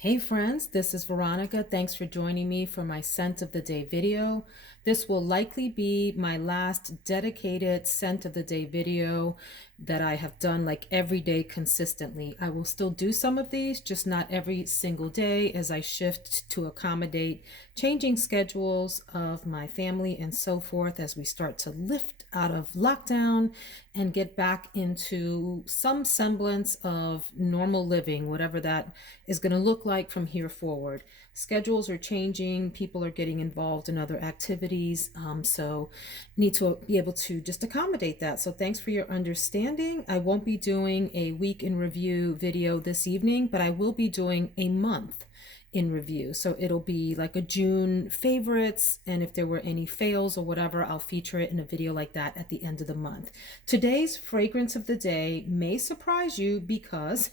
Hey friends, this is Veronica. Thanks for joining me for my Scent of the Day video. This will likely be my last dedicated Scent of the Day video that I have done like every day consistently. I will still do some of these, just not every single day as I shift to accommodate changing schedules of my family and so forth as we start to lift out of lockdown and get back into some semblance of normal living, whatever that is going to look like from here forward. Schedules are changing, people are getting involved in other activities, so need to be able to just accommodate that. So thanks for your understanding. I won't be doing a week in review video this evening, but I will be doing a month in review. So it'll be like a June favorites, and if there were any fails or whatever, I'll feature it in a video like that at the end of the month. Today's fragrance of the day may surprise you because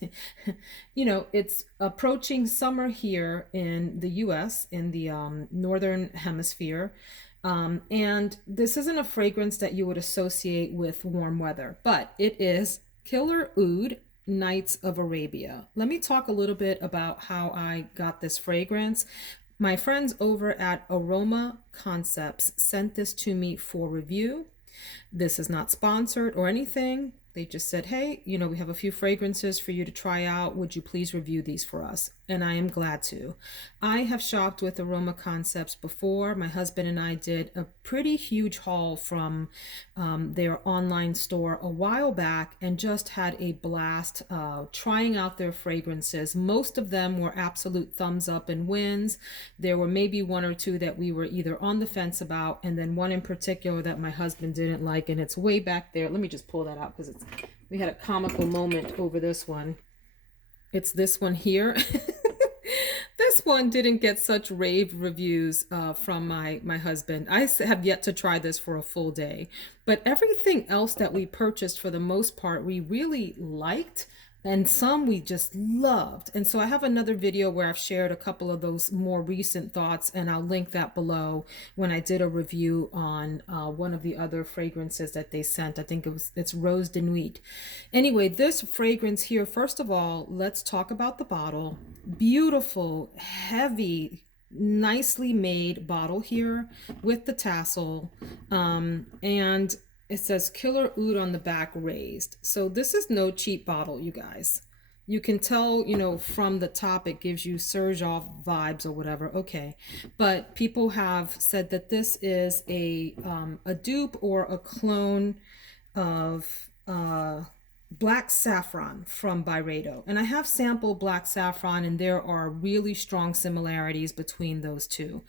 it's approaching summer here in the US, in the northern hemisphere. And this isn't a fragrance that you would associate with warm weather, but it is Killer Oud Nights of Arabia. Let me talk a little bit about how I got this fragrance. My friends over at Aroma Concepts sent this to me for review. This is not sponsored or anything. They just said, hey, we have a few fragrances for you to try out. Would you please review these for us? And I am glad to. I have shopped with Aroma Concepts before. My husband and I did a pretty huge haul from their online store a while back and just had a blast trying out their fragrances. Most of them were absolute thumbs up and wins. There were maybe one or two that we were either on the fence about, and then one in particular that my husband didn't like, and it's way back there. Let me just pull that out because we had a comical moment over this one. It's this one here. This one didn't get such rave reviews from my husband. I have yet to try this for a full day, but everything else that we purchased for the most part we really liked, and some we just loved. And so I have another video where I've shared a couple of those more recent thoughts, and I'll link that below when I did a review on one of the other fragrances that they sent. I think it's Rose de Nuit. Anyway, this fragrance here, first of all, let's talk about the bottle. Beautiful, heavy, nicely made bottle here with the tassel, and it says Killer Oud on the back raised. So this is no cheap bottle, you guys. You can tell, from the top it gives you Serge off vibes or whatever. Okay. But people have said that this is a dupe or a clone of Black Saffron from Byredo. And I have sampled Black Saffron, and there are really strong similarities between those two.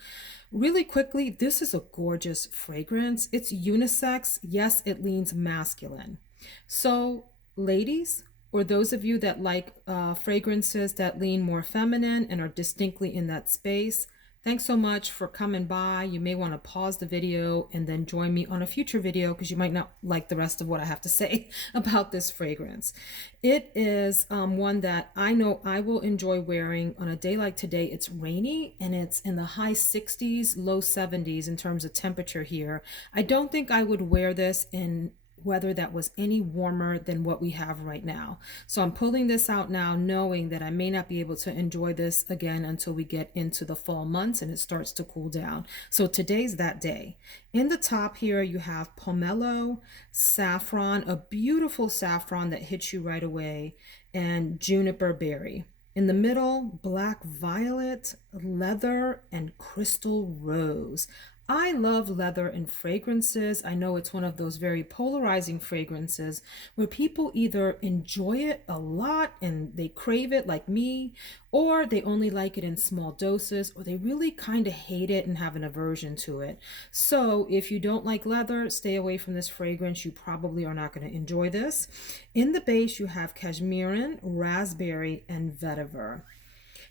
Really quickly, this is a gorgeous fragrance. It's unisex. Yes, it leans masculine. So, ladies, or those of you that like fragrances that lean more feminine and are distinctly in that space, thanks so much for coming by. You may want to pause the video and then join me on a future video because you might not like the rest of what I have to say about this fragrance. It is one that I know I will enjoy wearing on a day like today. It's rainy and it's in the high 60s, low 70s in terms of temperature here. I don't think I would wear this in weather that was any warmer than what we have right now. So I'm pulling this out now knowing that I may not be able to enjoy this again until we get into the fall months and it starts to cool down. So today's that day. In the top here you have pomelo, saffron, a beautiful saffron that hits you right away, and juniper berry. In the middle, black violet, leather, and crystal rose. I love leather in fragrances. I know it's one of those very polarizing fragrances where people either enjoy it a lot and they crave it like me, or they only like it in small doses, or they really kind of hate it and have an aversion to it. So if you don't like leather, stay away from this fragrance. You probably are not going to enjoy this. In the base, you have cashmeran, raspberry, and vetiver.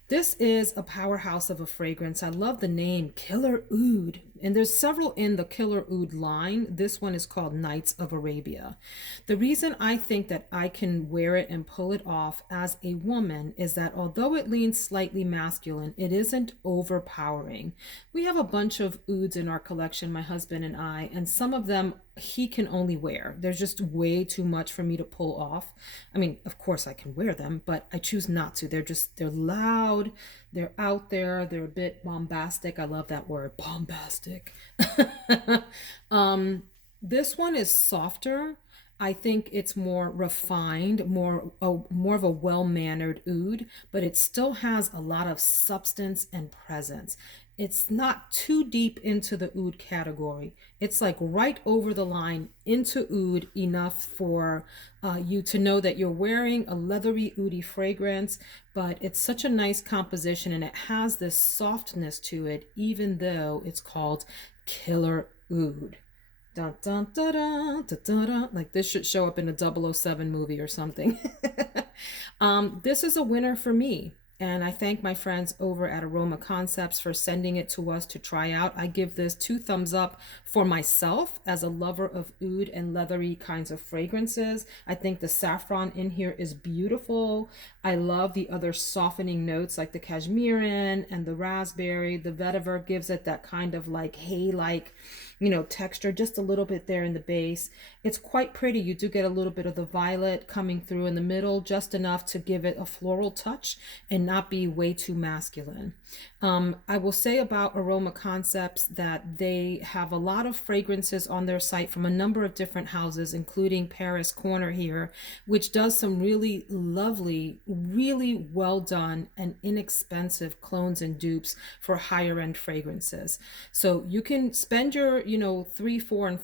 This is a powerhouse of a fragrance. I love the name Killer Oud, and there's several in the Killer Oud line. This one is called Nights of Arabia. The reason I think that I can wear it and pull it off as a woman is that although it leans slightly masculine, it isn't overpowering. We have a bunch of ouds in our collection, my husband and I, and some of them he can only wear. There's just way too much for me to pull off. I mean, of course I can wear them, but I choose not to. They're loud, they're out there, they're a bit bombastic. I love that word, bombastic. This one is softer. I think it's more refined, more of a well-mannered oud, but it still has a lot of substance and presence. It's not too deep into the oud category. It's like right over the line into oud, enough for you to know that you're wearing a leathery oudy fragrance, but it's such a nice composition and it has this softness to it, even though it's called Killer Oud. Dun, dun, dun, dun, dun, dun, dun. Like this should show up in a 007 movie or something. This is a winner for me. And I thank my friends over at Aroma Concepts for sending it to us to try out. I give this 2 thumbs up for myself as a lover of oud and leathery kinds of fragrances. I think the saffron in here is beautiful. I love the other softening notes like the cashmere and the raspberry. The vetiver gives it that kind of like hay-like, texture, just a little bit there in the base. It's quite pretty. You do get a little bit of the violet coming through in the middle, just enough to give it a floral touch and not be way too masculine. I will say about Aroma Concepts that they have a lot of fragrances on their site from a number of different houses, including Paris Corner here, which does some really lovely, really well done and inexpensive clones and dupes for higher end fragrances. So you can spend your, $300, $400, and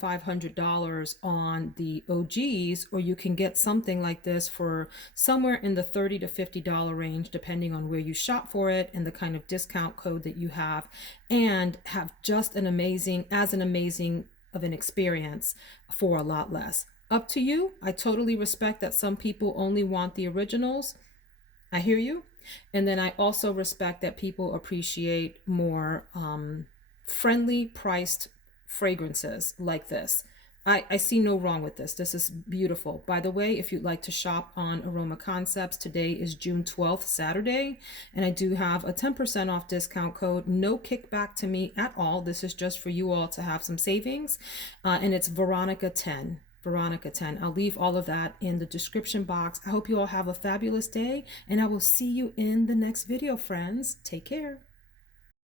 $500 on the OGs, or you can get something like this for somewhere in the $30 to $50 range, depending on where you shop for it and the kind of discount code that you have, and have just an amazing of an experience for a lot less. Up to you. I totally respect that some people only want the originals. I hear you. And then I also respect that people appreciate more friendly priced fragrances like this. I see no wrong with this. This is beautiful. By the way, if you'd like to shop on Aroma Concepts, today is June 12th, Saturday, and I do have a 10% off discount code. No kickback to me at all. This is just for you all to have some savings, and it's Veronica 10. Veronica 10. I'll leave all of that in the description box. I hope you all have a fabulous day, and I will see you in the next video, friends. Take care.